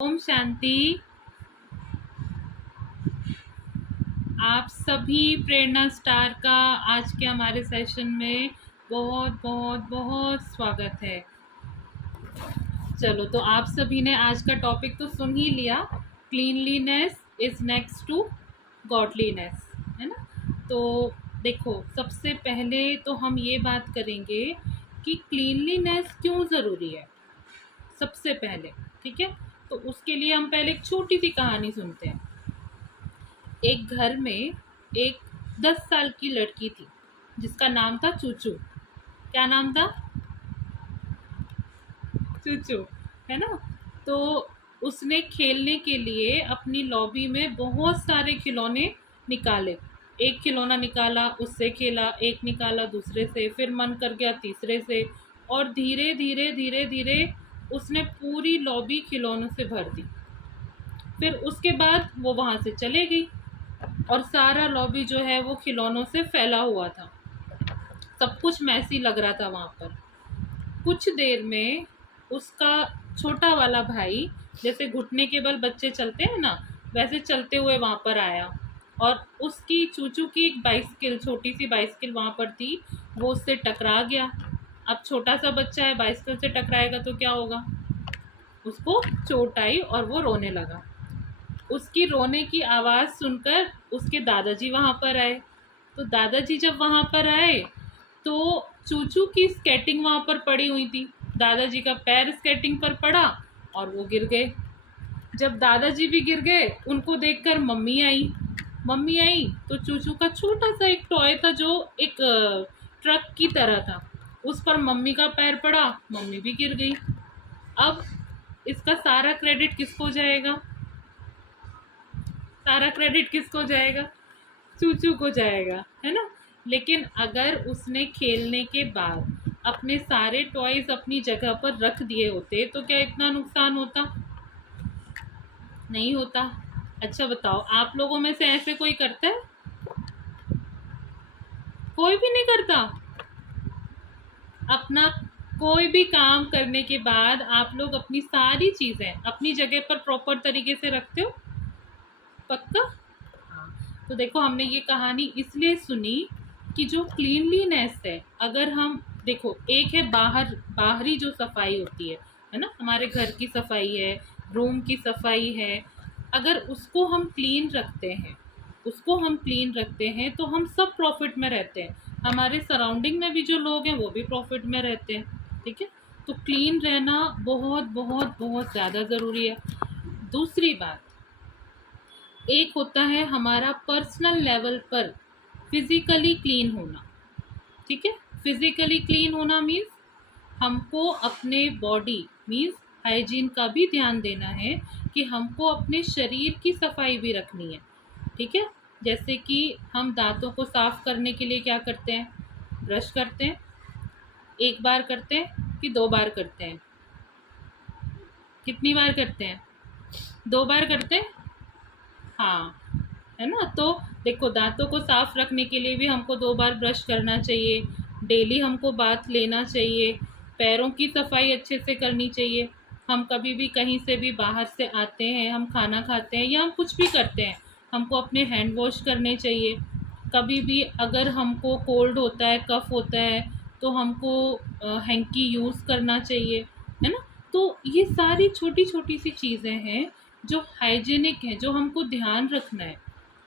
ओम शांति। आप सभी प्रेरणा स्टार का आज के हमारे सेशन में बहुत बहुत बहुत स्वागत है। चलो, तो आप सभी ने आज का टॉपिक तो सुन ही लिया। Cleanliness is next to godliness, है ना। तो देखो, सबसे पहले तो हम ये बात करेंगे कि क्लीनलीनेस क्यों ज़रूरी है सबसे पहले। ठीक है, तो उसके लिए हम पहले एक छोटी सी कहानी सुनते हैं। एक घर में एक 10 साल की लड़की थी जिसका नाम था चूचू। क्या नाम था? चूचू, है ना। तो उसने खेलने के लिए अपनी लॉबी में बहुत सारे खिलौने निकाले। एक खिलौना निकाला, उससे खेला, एक निकाला दूसरे से, फिर मन कर गया तीसरे से, और धीरे धीरे धीरे धीरे उसने पूरी लॉबी खिलौनों से भर दी। फिर उसके बाद वो वहाँ से चले गई और सारा लॉबी जो है वो खिलौनों से फैला हुआ था। सब कुछ मैसी लग रहा था वहाँ पर। कुछ देर में उसका छोटा वाला भाई, जैसे घुटने के बल बच्चे चलते हैं ना, वैसे चलते हुए वहाँ पर आया, और उसकी चूचू की एक बाइसिकल, छोटी सी बाइसिकल वहाँ पर थी, वो उससे टकरा गया। अब छोटा सा बच्चा है, बाइसिकल से टकराएगा तो क्या होगा? उसको चोट आई और वो रोने लगा। उसकी रोने की आवाज़ सुनकर उसके दादाजी वहाँ पर आए। तो दादाजी जब वहाँ पर आए तो चूचू की स्केटिंग वहाँ पर पड़ी हुई थी। दादाजी का पैर स्केटिंग पर पड़ा और वो गिर गए। जब दादाजी भी गिर गए, उनको देखकर मम्मी आई तो चूचू का छोटा सा एक टॉय था जो एक ट्रक की तरह था, उस पर मम्मी का पैर पड़ा, मम्मी भी गिर गई। अब इसका सारा क्रेडिट किसको जाएगा? सारा क्रेडिट किसको जाएगा? चूचू को जाएगा, है ना। लेकिन अगर उसने खेलने के बाद अपने सारे टॉयज अपनी जगह पर रख दिए होते तो क्या इतना नुकसान होता? नहीं होता। अच्छा बताओ, आप लोगों में से ऐसे कोई करता है? कोई भी नहीं करता। अपना कोई भी काम करने के बाद आप लोग अपनी सारी चीज़ें अपनी जगह पर प्रॉपर तरीके से रखते हो? पक्का? हाँ। तो देखो, हमने ये कहानी इसलिए सुनी कि जो क्लीनलीनेस है, अगर हम देखो, एक है बाहरी जो सफाई होती है ना, हमारे घर की सफाई है, रूम की सफाई है। अगर उसको हम क्लीन रखते हैं तो हम सब प्रॉफिट में रहते हैं। हमारे सराउंडिंग में भी जो लोग हैं वो भी प्रॉफिट में रहते हैं। ठीक है, तो क्लीन रहना बहुत बहुत बहुत ज़्यादा ज़रूरी है। दूसरी बात, एक होता है हमारा पर्सनल लेवल पर फिजिकली क्लीन होना। ठीक है, फिजिकली क्लीन होना मीन्स हमको अपने बॉडी मीन्स हाइजीन का भी ध्यान देना है कि हमको अपने शरीर की सफाई भी रखनी है। ठीक है, जैसे कि हम दांतों को साफ करने के लिए क्या करते हैं? ब्रश करते हैं। एक बार करते हैं कि 2 बार करते हैं? कितनी बार करते हैं? 2 बार करते हैं। हाँ, है ना। तो देखो, दांतों को साफ रखने के लिए भी हमको 2 बार ब्रश करना चाहिए। डेली हमको बाथ लेना चाहिए। पैरों की सफाई अच्छे से करनी चाहिए। हम कभी भी कहीं से भी बाहर से आते हैं, हम खाना खाते हैं या हम कुछ भी करते हैं, हमको अपने हैंड वॉश करने चाहिए। कभी भी अगर हमको कोल्ड होता है, कफ होता है, तो हमको हैंकी यूज़ करना चाहिए, है ना। तो ये सारी छोटी छोटी सी चीज़ें हैं जो हाइजीनिक है, जो हमको ध्यान रखना है,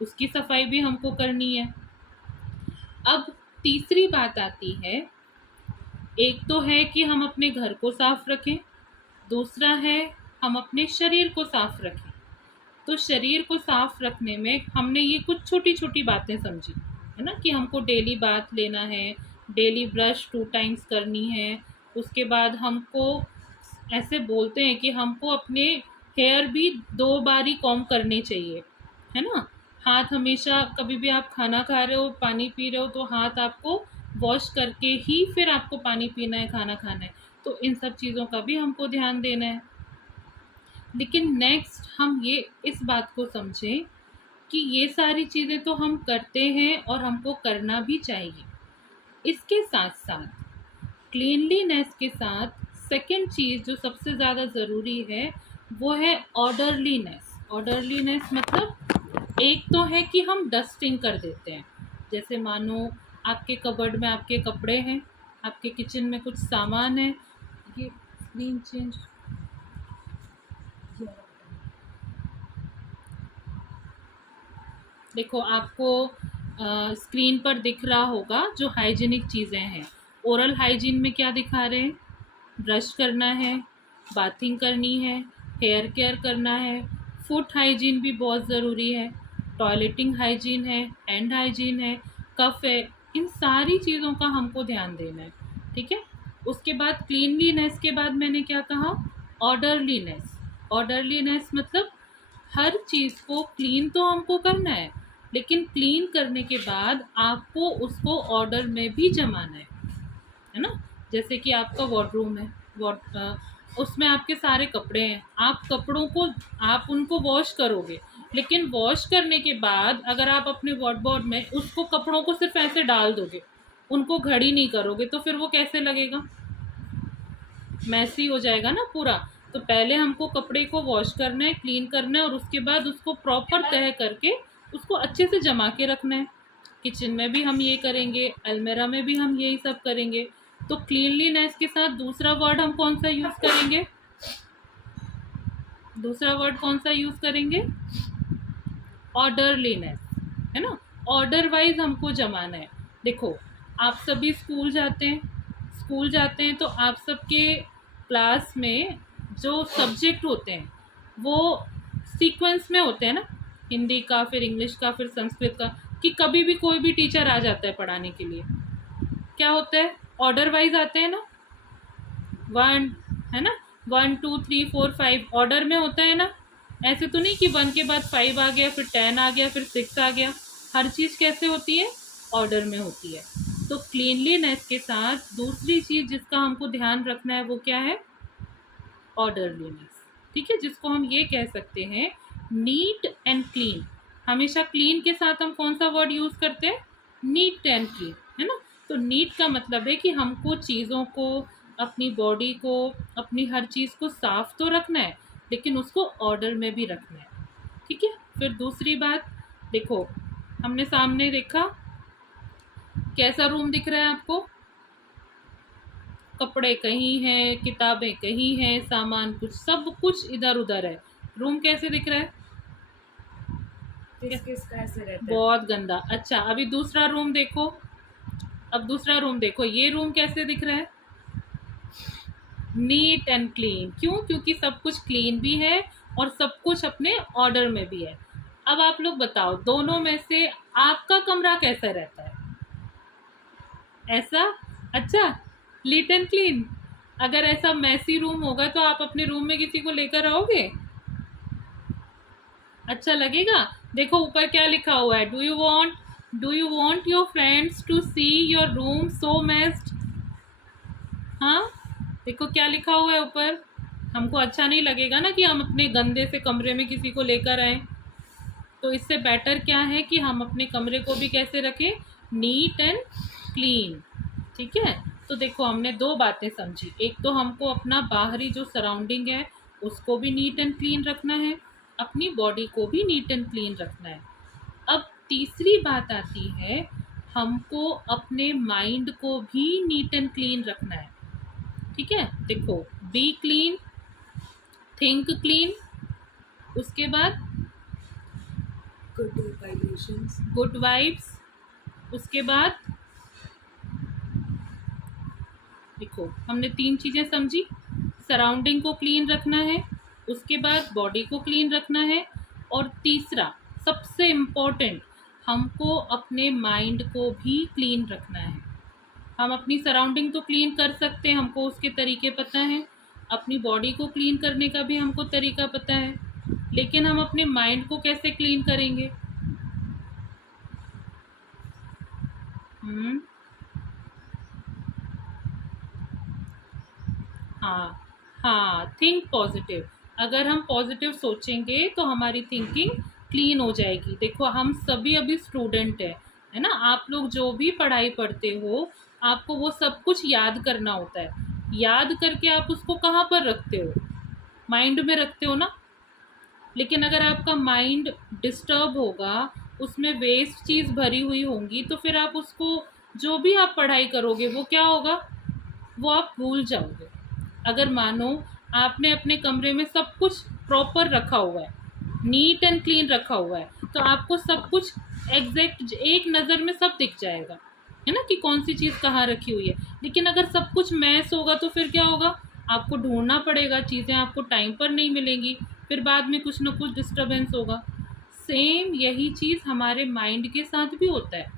उसकी सफाई भी हमको करनी है। अब तीसरी बात आती है, एक तो है कि हम अपने घर को साफ रखें, दूसरा है हम अपने शरीर को साफ रखें। तो शरीर को साफ रखने में हमने ये कुछ छोटी छोटी बातें समझी, है ना, कि हमको डेली बाथ लेना है, डेली ब्रश 2 टाइम्स करनी है। उसके बाद हमको ऐसे बोलते हैं कि हमको अपने हेयर भी 2 बार ही कॉम्ब करने चाहिए, है ना। हाथ हमेशा, कभी भी आप खाना खा रहे हो, पानी पी रहे हो, तो हाथ आपको वॉश करके ही फिर आपको पानी पीना है, खाना खाना है। तो इन सब चीज़ों का भी हमको ध्यान देना है। लेकिन नेक्स्ट हम ये इस बात को समझें कि ये सारी चीज़ें तो हम करते हैं और हमको करना भी चाहिए। इसके साथ साथ क्लीनलीनेस के साथ सेकंड चीज़ जो सबसे ज़्यादा ज़रूरी है वो है ऑर्डरलीनेस। ऑर्डरलीनेस मतलब एक तो है कि हम डस्टिंग कर देते हैं, जैसे मानो आपके कबर्ड में आपके कपड़े हैं, आपके किचन में कुछ सामान है। ये स्क्रीन चेंज, देखो आपको स्क्रीन पर दिख रहा होगा जो हाइजीनिक चीज़ें हैं। ओरल हाइजीन में क्या दिखा रहे हैं? ब्रश करना है, बाथिंग करनी है, हेयर केयर करना है। फुट हाइजीन भी बहुत ज़रूरी है, टॉयलेटिंग हाइजीन है, हैंड हाइजीन है, कफ है। इन सारी चीज़ों का हमको ध्यान देना है, ठीक है। उसके बाद क्लीनलीनेस के बाद मैंने क्या कहा? ऑर्डरलीनेस। ऑर्डरलीनेस मतलब हर चीज़ को क्लीन तो हमको करना लेकिन क्लीन करने के बाद आपको उसको ऑर्डर में भी जमाना है ना। जैसे कि आपका वार्डरूम है, उसमें आपके सारे कपड़े हैं, आप कपड़ों को आप उनको वॉश करोगे, लेकिन वॉश करने के बाद अगर आप अपने वार्डरोब में उसको कपड़ों को सिर्फ ऐसे डाल दोगे, उनको घड़ी नहीं करोगे, तो फिर वो कैसे लगेगा? मैसी हो जाएगा ना पूरा। तो पहले हमको कपड़े को वॉश करना है, क्लीन करना है, और उसके बाद उसको प्रॉपर तह करके उसको अच्छे से जमा के रखना है। किचन में भी हम ये करेंगे, अलमेरा में भी हम यही सब करेंगे। तो क्लीनलीनेस के साथ दूसरा वर्ड हम कौन सा यूज़ करेंगे? दूसरा वर्ड कौन सा यूज़ करेंगे? ऑर्डरलीनेस, है ना। ऑर्डर वाइज हमको जमाना है। देखो आप सभी स्कूल जाते हैं, तो आप सबके क्लास में जो सब्जेक्ट होते हैं वो सीक्वेंस में होते हैं ना, हिंदी का, फिर इंग्लिश का, फिर संस्कृत का, कि कभी भी कोई भी टीचर आ जाता है पढ़ाने के लिए। क्या होता है? ऑर्डर वाइज आते हैं ना, वन, है ना, 1 2 3 4 5 ऑर्डर में होता है ना। ऐसे तो नहीं कि 1 के बाद 5 आ गया, फिर 10 आ गया, फिर 6 आ गया। हर चीज़ कैसे होती है? ऑर्डर में होती है। तो क्लीनलीनेस के साथ दूसरी चीज़ जिसका हमको ध्यान रखना है वो क्या है? ऑर्डरलीनेस, ठीक है, जिसको हम ये कह सकते हैं नीट एंड क्लीन। हमेशा क्लीन के साथ हम कौन सा वर्ड यूज़ करते हैं? नीट एंड क्लीन, है ना। तो नीट का मतलब है कि हमको चीज़ों को, अपनी बॉडी को, अपनी हर चीज़ को साफ तो रखना है, लेकिन उसको ऑर्डर में भी रखना है, ठीक है। फिर दूसरी बात, देखो हमने सामने देखा, कैसा रूम दिख रहा है आपको? कपड़े कहीं हैं, किताबें कहीं हैं, सामान कुछ, सब कुछ इधर उधर है। रूम कैसे दिख रहा है? किसका ऐसे रहता है? बहुत गंदा। अच्छा अभी दूसरा रूम देखो, अब दूसरा रूम देखो, ये रूम कैसे दिख रहा है? Neat and clean. क्यों? क्योंकि सब कुछ क्लीन भी है और सब कुछ अपने ऑर्डर में भी है। अब आप लोग बताओ, दोनों में से आपका कमरा कैसा रहता है? ऐसा? अच्छा, नीट एंड क्लीन। अगर ऐसा मैसी रूम होगा तो आप अपने रूम में किसी को लेकर आओगे? अच्छा लगेगा? देखो ऊपर क्या लिखा हुआ है, do you want your friends to see your room so messed? हाँ, देखो क्या लिखा हुआ है ऊपर। हमको अच्छा नहीं लगेगा ना कि हम अपने गंदे से कमरे में किसी को लेकर आए। तो इससे बेटर क्या है कि हम अपने कमरे को भी कैसे रखें? नीट एंड क्लीन, ठीक है। तो देखो हमने दो बातें समझी, एक तो हमको अपना बाहरी जो सराउंडिंग है उसको भी नीट एंड क्लीन रखना है, अपनी बॉडी को भी नीट एंड क्लीन रखना है। अब तीसरी बात आती है, हमको अपने माइंड को भी नीट एंड क्लीन रखना है, ठीक है। देखो, बी क्लीन, थिंक क्लीन, उसके बाद गुड वाइब्रेशंस, गुड वाइब्स, उसके बाद देखो हमने तीन चीज़ें समझी, सराउंडिंग को क्लीन रखना है, उसके बाद बॉडी को क्लीन रखना है, और तीसरा सबसे इम्पोर्टेंट, हमको अपने माइंड को भी क्लीन रखना है। हम अपनी सराउंडिंग तो क्लीन कर सकते हैं, हमको उसके तरीके पता हैं, अपनी बॉडी को क्लीन करने का भी हमको तरीका पता है, लेकिन हम अपने माइंड को कैसे क्लीन करेंगे? हाँ, हाँ, थिंक पॉजिटिव। अगर हम पॉजिटिव सोचेंगे तो हमारी थिंकिंग क्लीन हो जाएगी। देखो हम सभी अभी स्टूडेंट हैं, है ना। आप लोग जो भी पढ़ाई पढ़ते हो, आपको वो सब कुछ याद करना होता है। याद करके आप उसको कहाँ पर रखते हो? माइंड में रखते हो ना। लेकिन अगर आपका माइंड डिस्टर्ब होगा, उसमें वेस्ट चीज़ भरी हुई होंगी, तो फिर आप उसको, जो भी आप पढ़ाई करोगे वो क्या होगा, वो आप भूल जाओगे। अगर मानो आपने अपने कमरे में सब कुछ प्रॉपर रखा हुआ है, नीट एंड क्लीन रखा हुआ है, तो आपको सब कुछ एग्जैक्ट एक नज़र में सब दिख जाएगा, है ना, कि कौन सी चीज़ कहाँ रखी हुई है। लेकिन अगर सब कुछ मैस होगा तो फिर क्या होगा, आपको ढूंढना पड़ेगा, चीज़ें आपको टाइम पर नहीं मिलेंगी, फिर बाद में कुछ ना कुछ डिस्टर्बेंस होगा। सेम यही चीज़ हमारे माइंड के साथ भी होता है।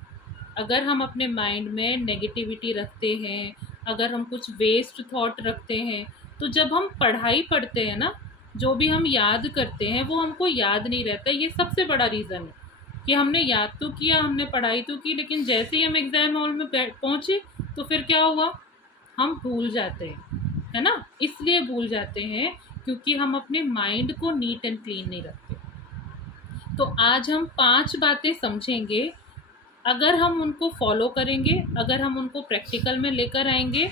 अगर हम अपने माइंड में नेगेटिविटी रखते हैं, अगर हम कुछ वेस्ट थॉट रखते हैं, तो जब हम पढ़ाई पढ़ते हैं ना, जो भी हम याद करते हैं वो हमको याद नहीं रहता। ये सबसे बड़ा रीज़न है कि हमने याद तो किया, हमने पढ़ाई तो की, लेकिन जैसे ही हम एग्ज़ाम हॉल में पहुँचे तो फिर क्या हुआ, हम भूल जाते हैं, है ना। इसलिए भूल जाते हैं क्योंकि हम अपने माइंड को नीट एंड क्लीन नहीं रखते। तो आज हम 5 बातें समझेंगे। अगर हम उनको फॉलो करेंगे, अगर हम उनको प्रैक्टिकल में लेकर आएंगे,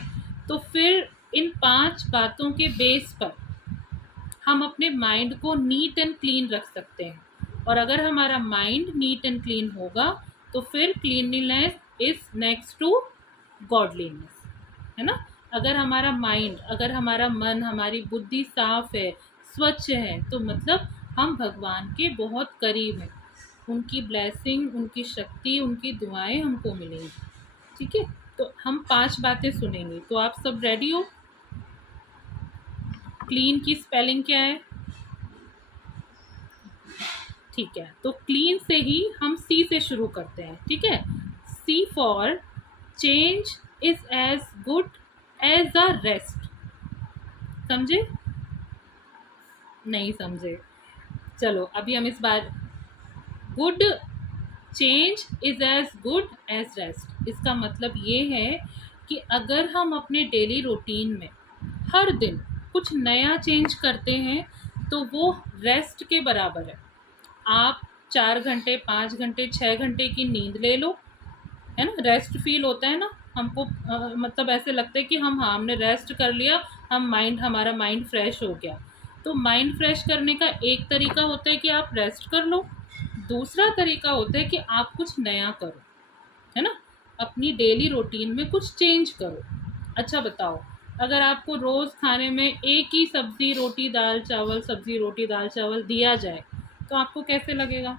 तो फिर इन 5 बातों के बेस पर हम अपने माइंड को नीट एंड क्लीन रख सकते हैं। और अगर हमारा माइंड नीट एंड क्लीन होगा तो फिर cleanliness is next to godliness, है ना। अगर हमारा माइंड, अगर हमारा मन, हमारी बुद्धि साफ है, स्वच्छ है, तो मतलब हम भगवान के बहुत करीब हैं। उनकी ब्लेसिंग, उनकी शक्ति, उनकी दुआएं हमको मिलेंगी। ठीक है, तो हम 5 बातें सुनेंगे। तो आप सब रेडी हो? क्लीन की स्पेलिंग क्या है? ठीक है, तो क्लीन से ही हम सी से शुरू करते हैं। ठीक है, C for change is as good as a rest. समझे? नहीं समझे? चलो अभी हम इस बार, good change is as good as rest, इसका मतलब ये है कि अगर हम अपने डेली रूटीन में हर दिन कुछ नया चेंज करते हैं तो वो रेस्ट के बराबर है। आप 4 घंटे, 5 घंटे, 6 घंटे की नींद ले लो, है ना, रेस्ट फील होता है ना हमको, मतलब ऐसे लगता है कि हाँ हमने रेस्ट कर लिया, हमारा माइंड फ्रेश हो गया। तो माइंड फ्रेश करने का एक तरीका होता है कि आप रेस्ट कर लो, दूसरा तरीका होता है कि आप कुछ नया करो, है ना, अपनी डेली रूटीन में कुछ चेंज करो। अच्छा बताओ, अगर आपको रोज़ खाने में एक ही सब्ज़ी रोटी दाल चावल, सब्ज़ी रोटी दाल चावल दिया जाए तो आपको कैसे लगेगा?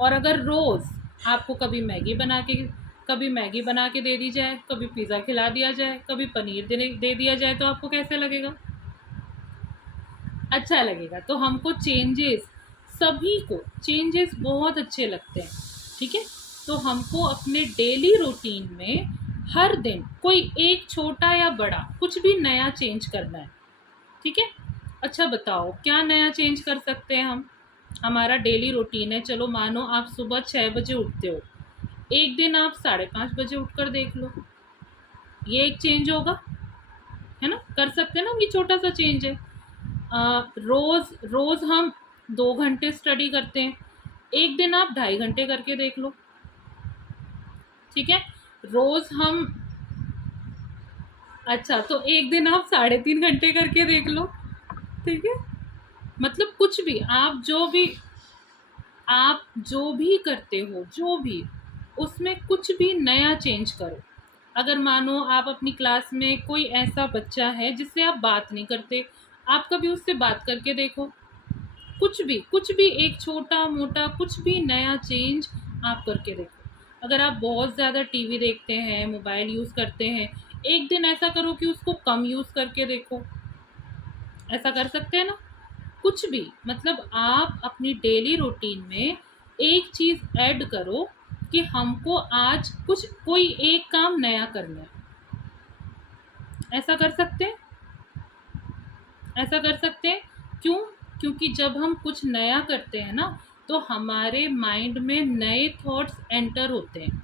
और अगर रोज़ आपको कभी मैगी बना के दे दी जाए, कभी पिज़्ज़ा खिला दिया जाए, कभी पनीर दे दिया जाए, तो आपको कैसे लगेगा? अच्छा लगेगा। तो हमको सभी को चेंजेस बहुत अच्छे लगते हैं। ठीक है, तो हमको अपने डेली रूटीन में हर दिन कोई एक छोटा या बड़ा कुछ भी नया चेंज करना है। ठीक है, अच्छा बताओ क्या नया चेंज कर सकते हैं हम? हमारा डेली रूटीन है, चलो मानो आप सुबह 6 बजे उठते हो, एक दिन आप 5:30 बजे उठकर देख लो, ये एक चेंज होगा, है ना, कर सकते हैं ना, ये छोटा सा चेंज है। रोज़ हम 2 घंटे स्टडी करते हैं, एक दिन आप 2.5 घंटे करके देख लो। ठीक है, रोज़ हम, अच्छा तो एक दिन आप 3.5 घंटे करके देख लो। ठीक है, मतलब कुछ भी आप जो भी करते हो, जो भी उसमें कुछ भी नया चेंज करो। अगर मानो आप अपनी क्लास में कोई ऐसा बच्चा है जिससे आप बात नहीं करते, आप कभी उससे बात करके देखो। कुछ भी एक छोटा मोटा कुछ भी नया चेंज आप करके देखो। अगर आप बहुत ज़्यादा टीवी देखते हैं, मोबाइल यूज़ करते हैं, एक दिन ऐसा करो कि उसको कम यूज़ करके देखो। ऐसा कर सकते हैं ना, कुछ भी, मतलब आप अपनी डेली रूटीन में एक चीज़ ऐड करो कि हमको आज कोई एक काम नया करना है। ऐसा कर सकते हैं, ऐसा कर सकते हैं। क्यों? क्योंकि जब हम कुछ नया करते हैं ना, तो हमारे माइंड में नए थॉट्स एंटर होते हैं।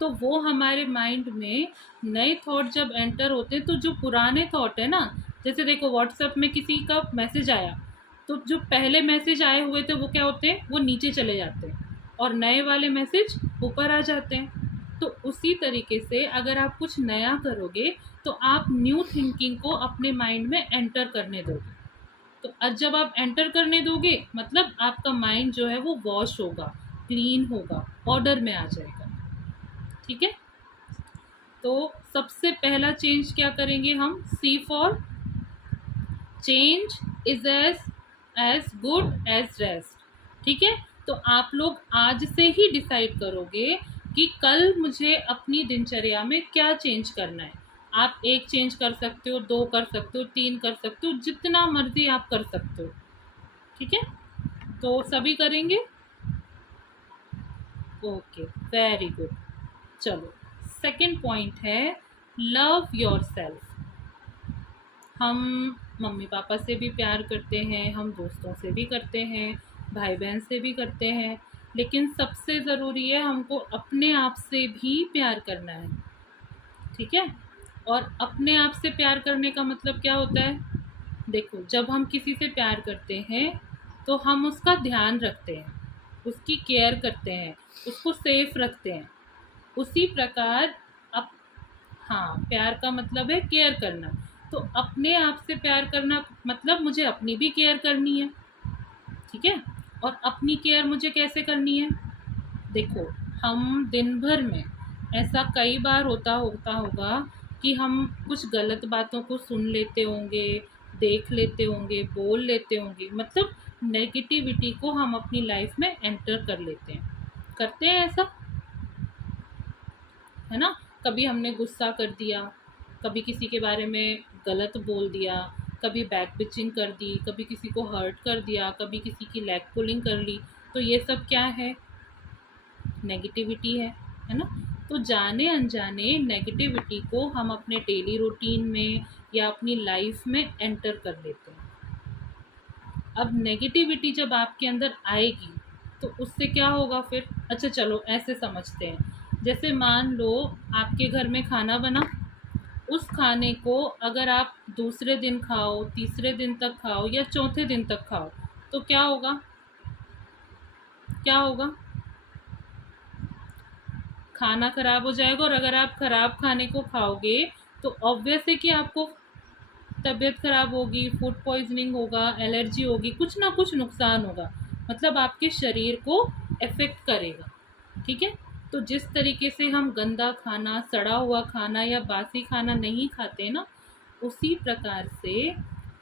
तो वो हमारे माइंड में नए थॉट जब एंटर होते हैं, तो जो पुराने थॉट है ना, जैसे देखो व्हाट्सएप में किसी का मैसेज आया, तो जो पहले मैसेज आए हुए थे वो क्या होते हैं, वो नीचे चले जाते हैं और नए वाले मैसेज ऊपर आ जाते हैं। तो उसी तरीके से अगर आप कुछ नया करोगे तो आप न्यू थिंकिंग को अपने माइंड में एंटर करने दोगे। तो आज जब आप एंटर करने दोगे मतलब आपका माइंड जो है वो वॉश होगा, क्लीन होगा, ऑर्डर में आ जाएगा। ठीक है, तो सबसे पहला चेंज क्या करेंगे हम? C for change is as good as rest. ठीक है, तो आप लोग आज से ही डिसाइड करोगे कि कल मुझे अपनी दिनचर्या में क्या चेंज करना है। आप 1 चेंज कर सकते हो, 2 कर सकते हो, 3 कर सकते हो, जितना मर्जी आप कर सकते हो। ठीक है, तो सभी करेंगे? Okay, very good. चलो, सेकंड पॉइंट है लव योर सेल्फ। हम मम्मी पापा से भी प्यार करते हैं, हम दोस्तों से भी करते हैं, भाई बहन से भी करते हैं, लेकिन सबसे ज़रूरी है हमको अपने आप से भी प्यार करना है। ठीक है, और अपने आप से प्यार करने का मतलब क्या होता है? देखो, जब हम किसी से प्यार करते हैं तो हम उसका ध्यान रखते हैं, उसकी केयर करते हैं, उसको सेफ रखते हैं। उसी प्रकार अब, हाँ, प्यार का मतलब है केयर करना। तो अपने आप से प्यार करना मतलब मुझे अपनी भी केयर करनी है। ठीक है, और अपनी केयर मुझे कैसे करनी है? देखो, हम दिन भर में ऐसा कई बार होता होगा कि हम कुछ गलत बातों को सुन लेते होंगे, देख लेते होंगे, बोल लेते होंगे, मतलब नेगेटिविटी को हम अपनी लाइफ में एंटर कर लेते हैं। करते हैं ऐसा, है ना? कभी हमने गुस्सा कर दिया, कभी किसी के बारे में गलत बोल दिया, कभी बैक बिचिंग कर दी, कभी किसी को हर्ट कर दिया, कभी किसी की लेग पुलिंग कर ली। तो ये सब क्या है? नेगेटिविटी है ना? तो जाने अनजाने नेगेटिविटी को हम अपने डेली रूटीन में या अपनी लाइफ में एंटर कर लेते हैं। अब नेगेटिविटी जब आपके अंदर आएगी तो उससे क्या होगा फिर? अच्छा, चलो ऐसे समझते हैं। जैसे मान लो आपके घर में खाना बना, उस खाने को अगर आप दूसरे दिन खाओ, तीसरे दिन तक खाओ या चौथे दिन तक खाओ तो क्या होगा? क्या होगा? खाना ख़राब हो जाएगा। और अगर आप ख़राब खाने को खाओगे तो ऑब्वियस है कि आपको तबीयत ख़राब होगी, फूड पॉइजनिंग होगा, एलर्जी होगी, कुछ ना कुछ नुकसान होगा, मतलब आपके शरीर को इफ़ेक्ट करेगा। ठीक है, तो जिस तरीके से हम गंदा खाना, सड़ा हुआ खाना या बासी खाना नहीं खाते ना, उसी प्रकार से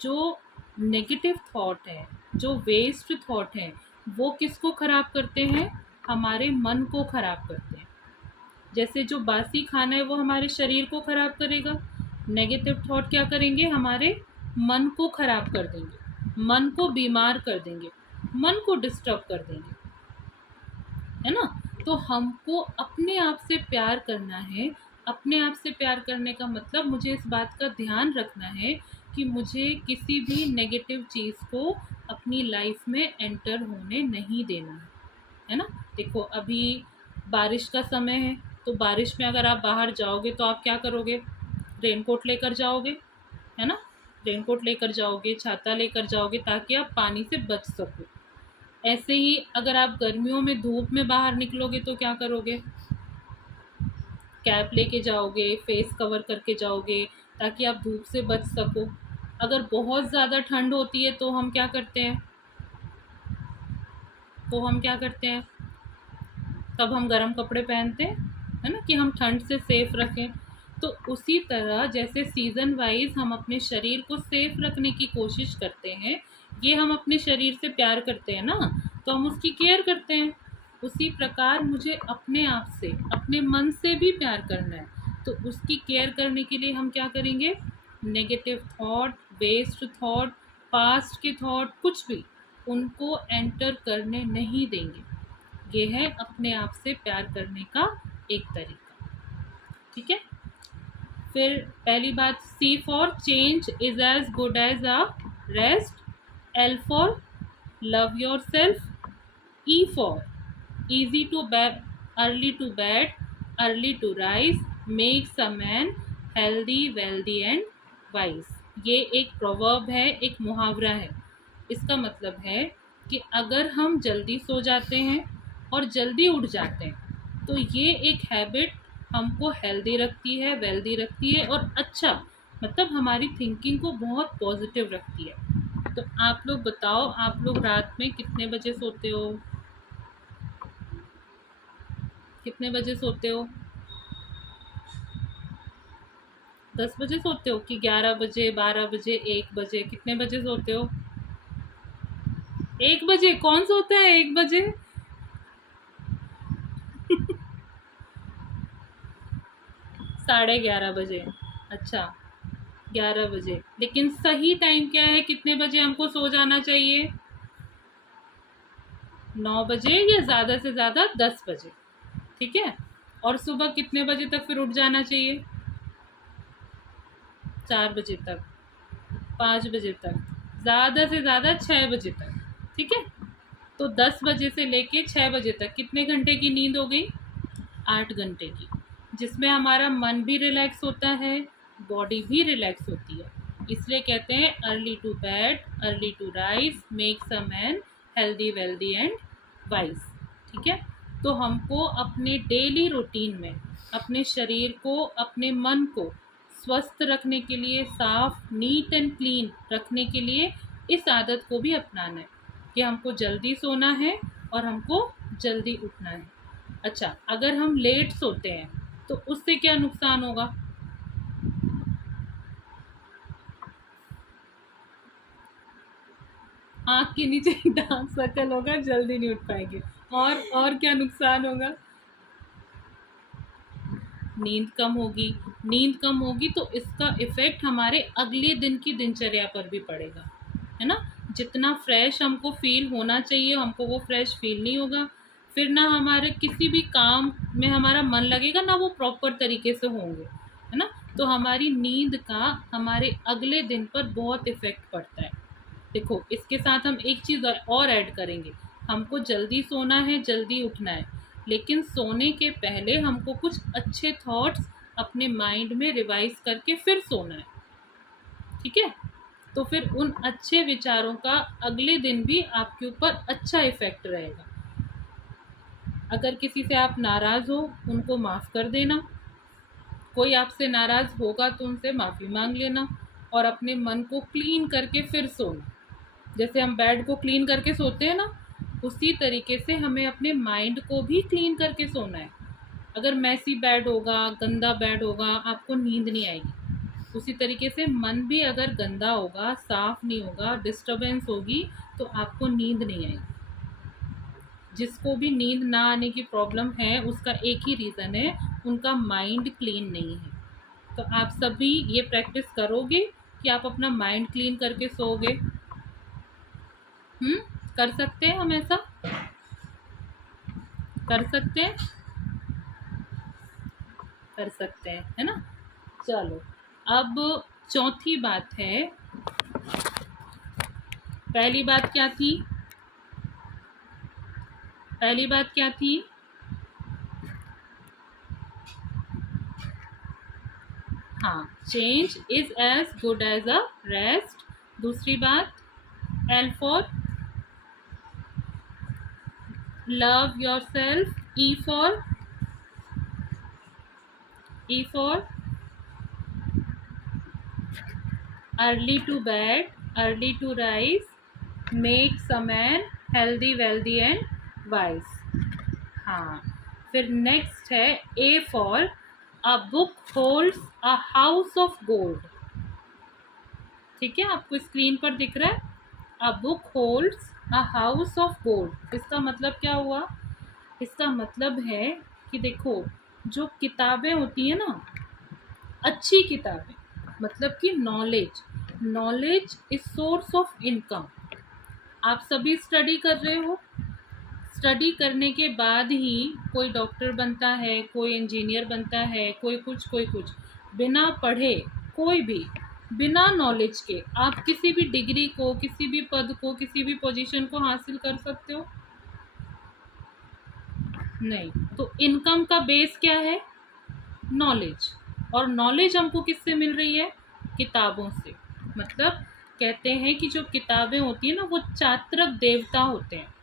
जो नेगेटिव थॉट है, जो वेस्ट थॉट है, वो किसको ख़राब करते हैं? हमारे मन को ख़राब करते हैं। जैसे जो बासी खाना है वो हमारे शरीर को ख़राब करेगा, नेगेटिव थॉट क्या करेंगे? हमारे मन को ख़राब कर देंगे, मन को बीमार कर देंगे, मन को डिस्टर्ब कर देंगे, है ना? तो हमको अपने आप से प्यार करना है। अपने आप से प्यार करने का मतलब मुझे इस बात का ध्यान रखना है कि मुझे किसी भी नेगेटिव चीज़ को अपनी लाइफ में एंटर होने नहीं देना है ना? देखो, अभी बारिश का समय है, तो बारिश में अगर आप बाहर जाओगे तो आप क्या करोगे? रेनकोट लेकर जाओगे, है ना? रेनकोट लेकर जाओगे, छाता लेकर जाओगे ताकि आप पानी से बच सको। ऐसे ही अगर आप गर्मियों में धूप में बाहर निकलोगे तो क्या करोगे? कैप लेके जाओगे, फेस कवर करके जाओगे ताकि आप धूप से बच सको। अगर बहुत ज़्यादा ठंड होती है तो हम क्या करते हैं? तब हम गर्म कपड़े पहनते हैं, है ना, कि हम ठंड से सेफ रखें। तो उसी तरह जैसे सीज़न वाइज हम अपने शरीर को सेफ रखने की कोशिश करते हैं, ये हम अपने शरीर से प्यार करते हैं ना, तो हम उसकी केयर करते हैं। उसी प्रकार मुझे अपने आप से, अपने मन से भी प्यार करना है, तो उसकी केयर करने के लिए हम क्या करेंगे? Negative thought, waste thought, past के थॉट, कुछ भी उनको एंटर करने नहीं देंगे। ये है अपने आप से प्यार करने का एक तरीका। ठीक है, फिर पहली बात, C for change is as good as a rest, L for love yourself, E for easy to bed, early to bed, early to rise, makes a man healthy, wealthy and wise। ये एक proverb है, एक मुहावरा है। इसका मतलब है कि अगर हम जल्दी सो जाते हैं और जल्दी उठ जाते हैं तो ये एक हैबिट हमको हेल्दी रखती है, वेल्दी रखती है और अच्छा मतलब हमारी थिंकिंग को बहुत पॉजिटिव रखती है। तो आप लोग बताओ, आप लोग रात में कितने बजे सोते हो? कितने बजे सोते हो? 10 बजे सोते हो कि 11 बजे, 12 बजे, 1 बजे? कितने बजे सोते हो? 1 बजे? कौन सोता है 1 बजे? 11:30 बजे? अच्छा, 11 बजे। लेकिन सही टाइम क्या है, कितने बजे हमको सो जाना चाहिए? 9 बजे या ज़्यादा से ज़्यादा 10 बजे। ठीक है। और सुबह कितने बजे तक फिर उठ जाना चाहिए? 4 बजे तक, 5 बजे तक, ज़्यादा से ज़्यादा 6 बजे तक। ठीक है। तो 10 बजे से लेके 6 बजे तक कितने घंटे की नींद हो गई? 8 घंटे की, जिसमें हमारा मन भी रिलैक्स होता है, बॉडी भी रिलैक्स होती है। इसलिए कहते हैं early to bed, early to rise makes a man healthy, wealthy and wise. ठीक है। तो हमको अपने डेली रूटीन में अपने शरीर को, अपने मन को स्वस्थ रखने के लिए, साफ, नीट एंड क्लीन रखने के लिए इस आदत को भी अपनाना है कि हमको जल्दी सोना है और हमको जल्दी उठना है। अच्छा, अगर हम लेट सोते हैं तो उससे क्या नुकसान होगा? आँख के नीचे डार्क सर्कल होगा, जल्दी नहीं उठ पाएंगे। और क्या नुकसान होगा? नींद कम होगी। नींद कम होगी तो इसका इफ़ेक्ट हमारे अगले दिन की दिनचर्या पर भी पड़ेगा, है ना? जितना फ्रेश हमको फ़ील होना चाहिए, हमको वो फ्रेश फ़ील नहीं होगा। फिर ना हमारे किसी भी काम में हमारा मन लगेगा, ना वो प्रॉपर तरीके से होंगे, है ना? तो हमारी नींद का हमारे अगले दिन पर बहुत इफ़ेक्ट पड़ता है। देखो, इसके साथ हम एक चीज़ और ऐड करेंगे। हमको जल्दी सोना है, जल्दी उठना है, लेकिन सोने के पहले हमको कुछ अच्छे थॉट्स अपने माइंड में रिवाइज करके फिर सोना है। ठीक है। तो फिर उन अच्छे विचारों का अगले दिन भी आपके ऊपर अच्छा इफेक्ट रहेगा। अगर किसी से आप नाराज़ हो, उनको माफ़ कर देना। कोई आपसे नाराज़ होगा तो उनसे माफ़ी मांग लेना और अपने मन को क्लीन करके फिर सोना। जैसे हम बेड को क्लीन करके सोते हैं ना, उसी तरीके से हमें अपने माइंड को भी क्लीन करके सोना है। अगर मैसी बेड होगा, गंदा बेड होगा, आपको नींद नहीं आएगी। उसी तरीके से मन भी अगर गंदा होगा, साफ नहीं होगा, डिस्टरबेंस होगी, तो आपको नींद नहीं आएगी। जिसको भी नींद ना आने की प्रॉब्लम है, उसका एक ही रीज़न है, उनका माइंड क्लीन नहीं है। तो आप सभी ये प्रैक्टिस करोगे कि आप अपना माइंड क्लीन करके सोओगे? कर सकते हैं हम ऐसा? कर सकते हैं? कर सकते हैं, है ना? चलो, अब चौथी बात है। पहली बात क्या थी? पहली बात क्या थी? हाँ, change is as good as a rest. दूसरी बात, L for love yourself, E for early to bed, early to rise makes a man healthy, wealthy and wise. हाँ, फिर नेक्स्ट है A for a book holds a house of gold. ठीक है, आपको screen पर दिख रहा है, a book holds a house of gold. इसका मतलब क्या हुआ? इसका मतलब है कि देखो, जो किताबें होती है ना, अच्छी किताबें, मतलब कि knowledge is source of income. आप सभी स्टडी कर रहे हो, स्टडी करने के बाद ही कोई डॉक्टर बनता है, कोई इंजीनियर बनता है, कोई कुछ कोई कुछ। बिना पढ़े कोई भी, बिना नॉलेज के आप किसी भी डिग्री को, किसी भी पद को, किसी भी पोजीशन को हासिल कर सकते हो? नहीं। तो इनकम का बेस क्या है? नॉलेज। और नॉलेज हमको किससे मिल रही है? किताबों से। मतलब कहते हैं कि जो किताबें होती हैं ना, वो चात्रक देवता होते हैं।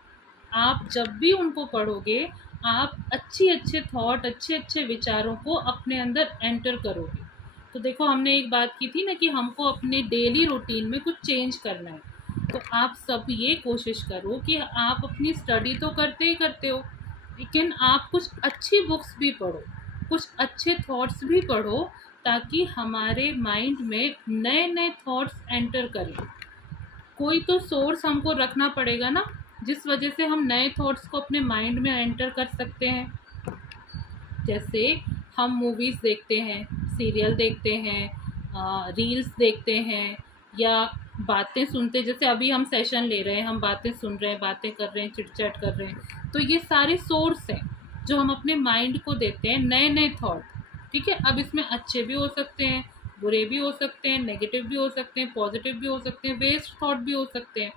आप जब भी उनको पढ़ोगे, आप अच्छे अच्छे थॉट, अच्छे अच्छे विचारों को अपने अंदर एंटर करोगे। तो देखो, हमने एक बात की थी ना कि हमको अपने डेली रूटीन में कुछ चेंज करना है। तो आप सब ये कोशिश करो कि आप अपनी स्टडी तो करते ही करते हो, लेकिन आप कुछ अच्छी बुक्स भी पढ़ो, कुछ अच्छे थॉट्स भी पढ़ो, ताकि हमारे माइंड में नए नए थॉट्स एंटर करें। कोई तो सोर्स हमको रखना पड़ेगा ना, जिस वजह से हम नए थॉट्स को अपने माइंड में एंटर कर सकते हैं। जैसे हम मूवीज़ देखते हैं, सीरियल देखते हैं, रील्स देखते हैं, या बातें सुनते, जैसे अभी हम सेशन ले रहे हैं, हम बातें सुन रहे हैं, बातें कर रहे हैं, चिट चैट कर रहे हैं। तो ये सारे सोर्स हैं जो हम अपने माइंड को देते हैं नए नए थॉट। ठीक है, अब इसमें अच्छे भी हो सकते हैं, बुरे भी हो सकते हैं, नेगेटिव भी हो सकते हैं, पॉजिटिव भी हो सकते हैं, वेस्ट थॉट भी हो सकते हैं।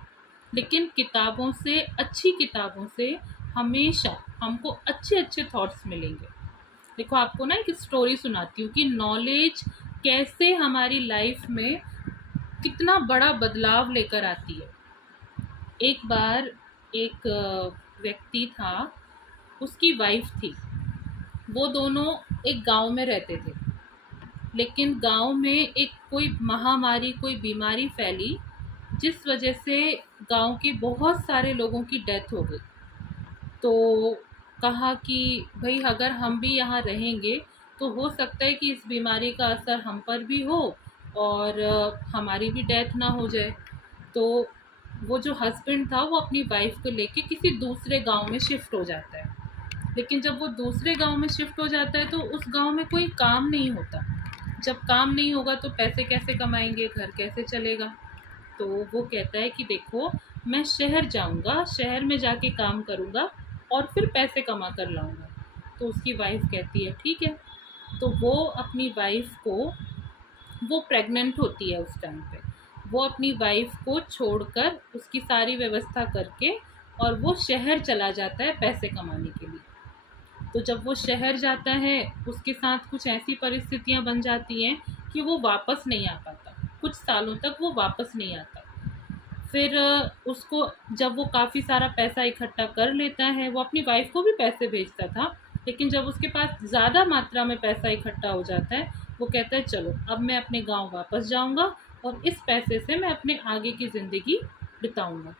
लेकिन किताबों से, अच्छी किताबों से हमेशा हमको अच्छे अच्छे थॉट्स मिलेंगे। देखो, आपको ना एक स्टोरी सुनाती हूँ कि नॉलेज कैसे हमारी लाइफ में कितना बड़ा बदलाव लेकर आती है। एक बार एक व्यक्ति था, उसकी वाइफ थी, वो दोनों एक गांव में रहते थे। लेकिन गांव में एक कोई महामारी, कोई बीमारी फैली, जिस वजह से गांव के बहुत सारे लोगों की डेथ हो गई। तो कहा कि भाई, अगर हम भी यहाँ रहेंगे तो हो सकता है कि इस बीमारी का असर हम पर भी हो और हमारी भी डेथ ना हो जाए। तो वो जो हस्बैंड था, वो अपनी वाइफ को लेके किसी दूसरे गांव में शिफ्ट हो जाता है। लेकिन जब वो दूसरे गांव में शिफ्ट हो जाता है तो उस गांव में कोई काम नहीं होता। जब काम नहीं होगा तो पैसे कैसे कमाएंगे, घर कैसे चलेगा। तो वो कहता है कि देखो, मैं शहर जाऊंगा, शहर में जाके काम करूंगा और फिर पैसे कमा कर लाऊंगा। तो उसकी वाइफ कहती है ठीक है। तो वो अपनी वाइफ को, वो प्रेग्नेंट होती है उस टाइम पे, वो अपनी वाइफ को छोड़कर, उसकी सारी व्यवस्था करके, और वो शहर चला जाता है पैसे कमाने के लिए। तो जब वो शहर जाता है, उसके साथ कुछ ऐसी परिस्थितियां बन जाती हैं कि वो वापस नहीं आ पाता, कुछ सालों तक वो वापस नहीं आता। फिर उसको, जब वो काफ़ी सारा पैसा इकट्ठा कर लेता है, वो अपनी वाइफ को भी पैसे भेजता था, लेकिन जब उसके पास ज़्यादा मात्रा में पैसा इकट्ठा हो जाता है, वो कहता है चलो अब मैं अपने गांव वापस जाऊंगा और इस पैसे से मैं अपने आगे की ज़िंदगी बिताऊंगा।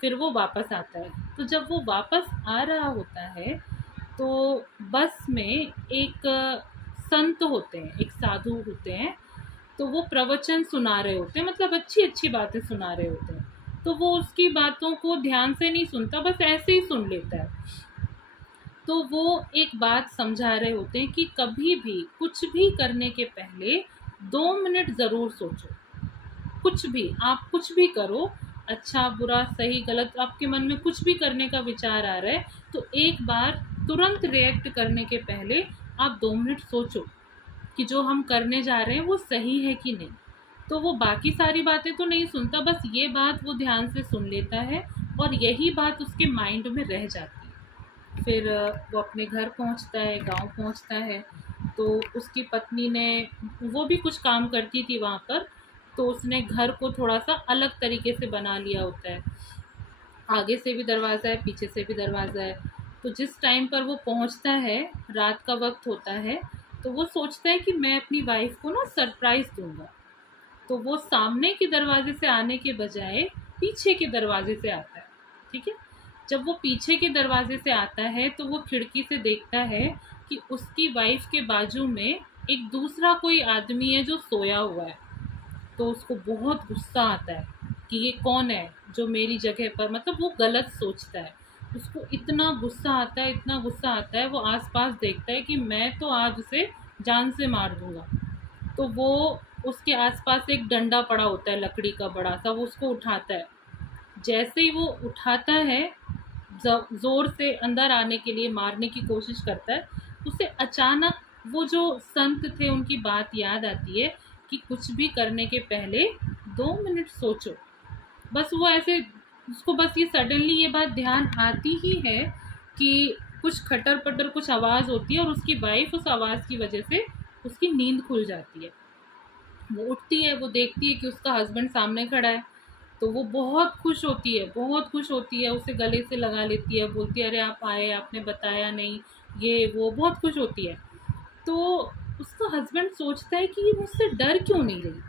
फिर वो वापस आता है। तो जब वो वापस आ रहा होता है, तो बस में एक संत होते हैं, एक साधु होते हैं। तो वो प्रवचन सुना रहे होते हैं, मतलब अच्छी अच्छी बातें सुना रहे होते हैं। तो वो उसकी बातों को ध्यान से नहीं सुनता, बस ऐसे ही सुन लेता है। तो वो एक बात समझा रहे होते हैं कि कभी भी कुछ भी करने के पहले 2 मिनट ज़रूर सोचो। कुछ भी, आप कुछ भी करो, अच्छा बुरा सही गलत, आपके मन में कुछ भी करने का विचार आ रहा है, तो एक बार तुरंत रिएक्ट करने के पहले आप 2 मिनट सोचो कि जो हम करने जा रहे हैं वो सही है कि नहीं। तो वो बाकी सारी बातें तो नहीं सुनता, बस ये बात वो ध्यान से सुन लेता है और यही बात उसके माइंड में रह जाती है। फिर वो अपने घर पहुंचता है, गांव पहुंचता है। तो उसकी पत्नी ने, वो भी कुछ काम करती थी वहाँ पर, तो उसने घर को थोड़ा सा अलग तरीके से बना लिया होता है। आगे से भी दरवाज़ा है, पीछे से भी दरवाज़ा है। तो जिस टाइम पर वो पहुंचता है, रात का वक्त होता है, तो वो सोचता है कि मैं अपनी वाइफ को ना सरप्राइज़ दूंगा। तो वो सामने के दरवाजे से आने के बजाय पीछे के दरवाजे से आता है। ठीक है, जब वो पीछे के दरवाजे से आता है तो वो खिड़की से देखता है कि उसकी वाइफ के बाजू में एक दूसरा कोई आदमी है जो सोया हुआ है। तो उसको बहुत गुस्सा आता है कि ये कौन है जो मेरी जगह पर, मतलब वो गलत सोचता है। उसको इतना गुस्सा आता है, इतना गुस्सा आता है, वो आसपास देखता है कि मैं तो आज उसे जान से मार दूंगा। तो वो, उसके आसपास एक डंडा पड़ा होता है लकड़ी का बड़ा सा, वो उसको उठाता है। जैसे ही वो उठाता है, ज़ोर से अंदर आने के लिए मारने की कोशिश करता है, उसे अचानक वो जो संत थे उनकी बात याद आती है कि कुछ भी करने के पहले 2 मिनट सोचो। बस वो ऐसे, उसको बस ये सडनली ये बात ध्यान आती ही है कि कुछ खटर पटर कुछ आवाज़ होती है और उसकी वाइफ उस आवाज़ की वजह से उसकी नींद खुल जाती है। वो उठती है, वो देखती है कि उसका हस्बैंड सामने खड़ा है। तो वो बहुत खुश होती है, बहुत खुश होती है, उसे गले से लगा लेती है, बोलती है अरे आप आए, आपने बताया नहीं, ये वो, बहुत खुश होती है। तो उसका हस्बैंड सोचता है कि ये मुझसे डर क्यों नहीं रही,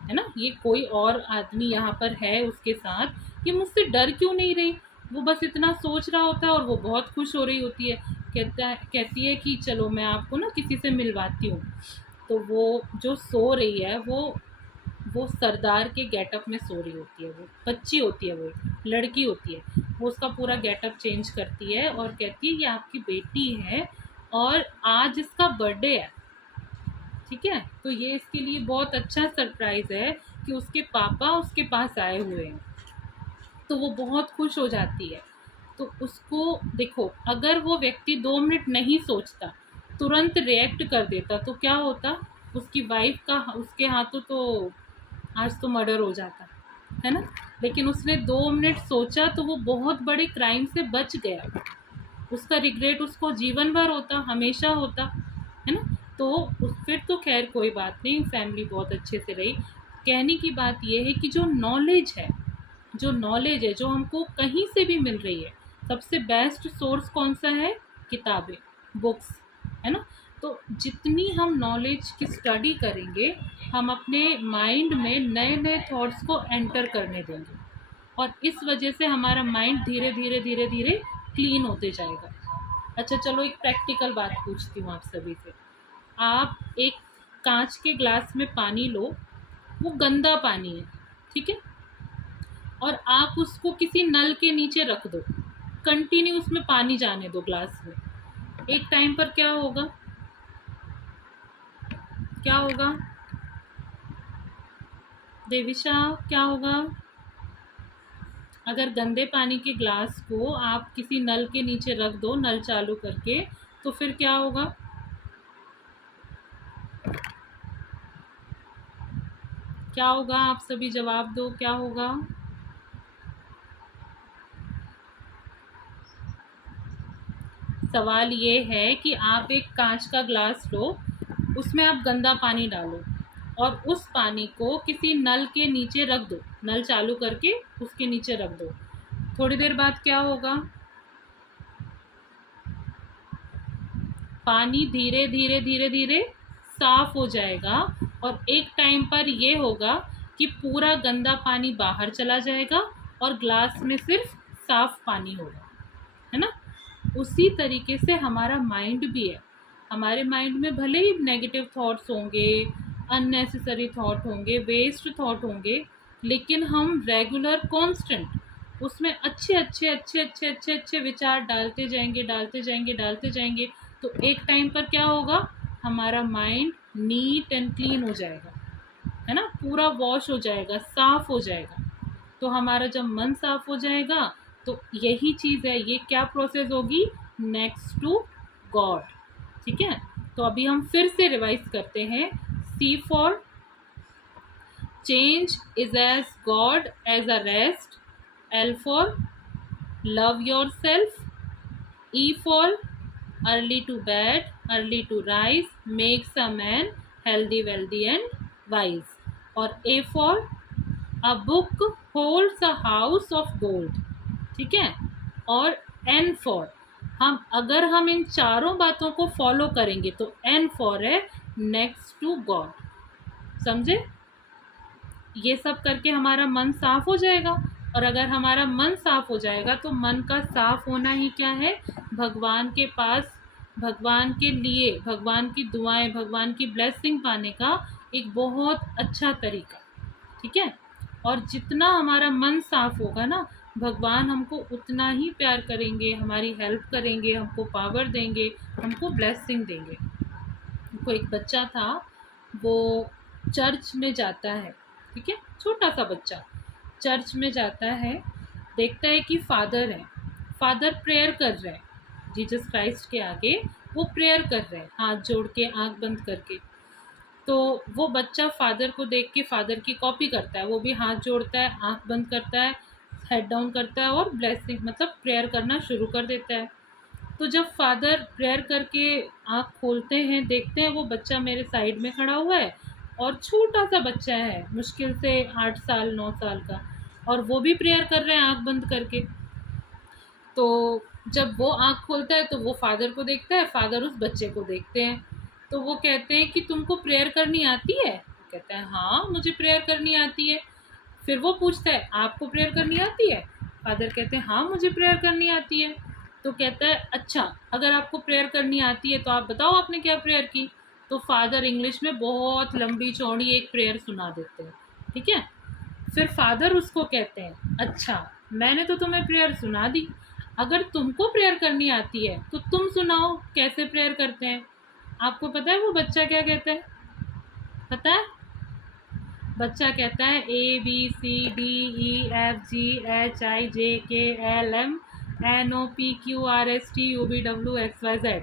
है ना, ये कोई और आदमी यहाँ पर है उसके साथ, ये मुझसे डर क्यों नहीं रही। वो बस इतना सोच रहा होता है और वो बहुत खुश हो रही होती है। कहती है कि चलो मैं आपको ना किसी से मिलवाती हूँ। तो वो जो सो रही है वो सरदार के गेटअप में सो रही होती है। वो बच्ची होती है, वो लड़की होती है। वो उसका पूरा गेटअप चेंज करती है और कहती है ये आपकी बेटी है और आज इसका बर्थडे है, ठीक है। तो ये इसके लिए बहुत अच्छा सरप्राइज़ है कि उसके पापा उसके पास आए हुए हैं। तो वो बहुत खुश हो जाती है। तो उसको देखो, अगर वो व्यक्ति 2 मिनट नहीं सोचता, तुरंत रिएक्ट कर देता, तो क्या होता, उसकी वाइफ का उसके हाथों तो आज तो मर्डर हो जाता, है ना। लेकिन उसने 2 मिनट सोचा तो वो बहुत बड़े क्राइम से बच गया। उसका रिग्रेट उसको जीवन भर होता, हमेशा होता, है ना। तो फिर तो खैर कोई बात नहीं, फैमिली बहुत अच्छे से रही। कहने की बात यह है कि जो नॉलेज है, जो नॉलेज है जो हमको कहीं से भी मिल रही है, सबसे बेस्ट सोर्स कौन सा है, किताबें, बुक्स, है ना। तो जितनी हम नॉलेज की स्टडी करेंगे, हम अपने माइंड में नए नए थॉट्स को एंटर करने देंगे और इस वजह से हमारा माइंड धीरे धीरे धीरे धीरे क्लीन होते जाएगा। अच्छा चलो, एक प्रैक्टिकल बात पूछती हूँ आप सभी से। आप एक कांच के ग्लास में पानी लो, वो गंदा पानी है, ठीक है, और आप उसको किसी नल के नीचे रख दो, कंटिन्यू उसमें पानी जाने दो ग्लास में। एक टाइम पर क्या होगा, क्या होगा देविशा, क्या होगा। अगर गंदे पानी के ग्लास को आप किसी नल के नीचे रख दो, नल चालू करके, तो फिर क्या होगा, क्या होगा, आप सभी जवाब दो, क्या होगा। सवाल ये है कि आप एक कांच का ग्लास लो, उसमें आप गंदा पानी डालो और उस पानी को किसी नल के नीचे रख दो, नल चालू करके उसके नीचे रख दो। थोड़ी देर बाद क्या होगा, पानी धीरे धीरे धीरे धीरे साफ हो जाएगा और एक टाइम पर ये होगा कि पूरा गंदा पानी बाहर चला जाएगा और ग्लास में सिर्फ साफ पानी होगा, है ना। उसी तरीके से हमारा माइंड भी है। हमारे माइंड में भले ही नेगेटिव थॉट्स होंगे, अननेसेसरी थॉट होंगे, वेस्ट थॉट होंगे, लेकिन हम रेगुलर कांस्टेंट उसमें अच्छे अच्छे अच्छे अच्छे अच्छे अच्छे विचार डालते जाएंगे, डालते जाएंगे, डालते जाएंगे। तो एक टाइम पर क्या होगा, हमारा माइंड नीट एंड क्लीन हो जाएगा, है ना, पूरा वॉश हो जाएगा, साफ हो जाएगा। तो हमारा जब मन साफ हो जाएगा, तो यही चीज़ है, ये क्या प्रोसेस होगी, नेक्स्ट टू गॉड, ठीक है। तो अभी हम फिर से रिवाइज करते हैं। C for change is as good as a rest, L for love yourself, E for early to bed early to rise makes a man healthy wealthy and wise, और A for a book holds a house of gold, ठीक है। और N for, अगर हम इन चारों बातों को फॉलो करेंगे तो एन फॉर है नेक्स्ट टू गॉड, समझे। ये सब करके हमारा मन साफ हो जाएगा और अगर हमारा मन साफ हो जाएगा तो मन का साफ होना ही क्या है, भगवान के पास, भगवान के लिए, भगवान की दुआएं, भगवान की ब्लेसिंग पाने का एक बहुत अच्छा तरीका, ठीक है। और जितना हमारा मन साफ होगा ना, भगवान हमको उतना ही प्यार करेंगे, हमारी हेल्प करेंगे, हमको पावर देंगे, हमको ब्लेसिंग देंगे। कोई एक बच्चा था, वो चर्च में जाता है, ठीक है, छोटा सा बच्चा चर्च में जाता है, देखता है कि फादर है, फादर प्रेयर कर रहे हैं जीसस क्राइस्ट के आगे, वो प्रेयर कर रहे हैं हाथ जोड़ के, आंख बंद करके। तो वो बच्चा फादर को देख के फादर की कॉपी करता है, वो भी हाथ जोड़ता है, आंख बंद करता है, हेड डाउन करता है और ब्लेसिंग मतलब प्रेयर करना शुरू कर देता है। तो जब फादर प्रेयर करके आँख खोलते हैं, देखते हैं वो बच्चा मेरे साइड में खड़ा हुआ है और छोटा सा बच्चा है, मुश्किल से 8 साल 9 साल का। और वो भी प्रेयर कर रहे हैं आंख बंद करके। तो जब वो आंख खोलता है तो वो फादर को देखता है, फादर उस बच्चे को देखते हैं। तो वो कहते हैं कि तुमको प्रेयर करनी आती है? वो कहता है हाँ मुझे प्रेयर करनी आती है। फिर वो पूछता है आपको प्रेयर करनी आती है? फादर कहते हैं हाँ मुझे प्रेयर करनी आती है। तो कहता है अच्छा, अगर आपको प्रेयर करनी आती है तो आप बताओ आपने क्या प्रेयर की। तो फादर इंग्लिश में बहुत लंबी चौड़ी एक प्रेयर सुना देते हैं, ठीक है। फिर फादर उसको कहते हैं अच्छा, मैंने तो तुम्हें प्रेयर सुना दी, अगर तुमको प्रेयर करनी आती है तो तुम सुनाओ कैसे प्रेयर करते हैं। आपको पता है वो बच्चा क्या कहता है? पता है? बच्चा कहता है ABCDEFGHIJKLMNOPQRSTUVWXYZ।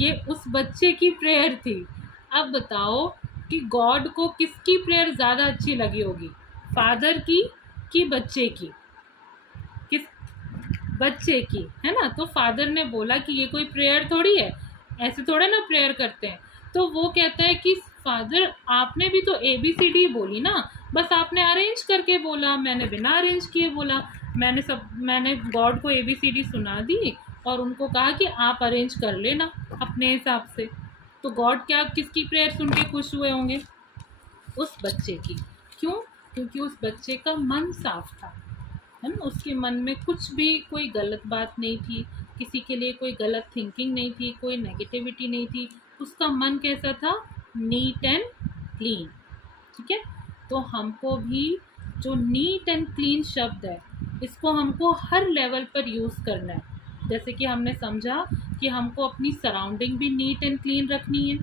ये उस बच्चे की प्रेयर थी। अब बताओ कि गॉड को किसकी प्रेयर ज़्यादा अच्छी लगी होगी, फादर की कि बच्चे की? किस? बच्चे की, है ना। तो फादर ने बोला कि ये कोई प्रेयर थोड़ी है, ऐसे थोड़े ना प्रेयर करते हैं। तो वो कहता है कि फादर आपने भी तो ABCD बोली ना, बस आपने अरेंज करके बोला, मैंने बिना अरेंज किए बोला। मैंने गॉड को ABCD सुना दी और उनको कहा कि आप अरेंज कर लेना अपने हिसाब से। तो गॉड क्या किसकी प्रेयर सुन के खुश हुए होंगे? उस बच्चे की। क्यों? क्योंकि उस बच्चे का मन साफ था, है ना। उसके मन में कुछ भी कोई गलत बात नहीं थी, किसी के लिए कोई गलत थिंकिंग नहीं थी, कोई नेगेटिविटी नहीं थी। उसका मन कैसा था? नीट एंड क्लीन, ठीक है। तो हमको भी जो नीट एंड क्लीन शब्द है इसको हमको हर लेवल पर यूज़ करना है। जैसे कि हमने समझा कि हमको अपनी सराउंडिंग भी नीट एंड क्लीन रखनी है,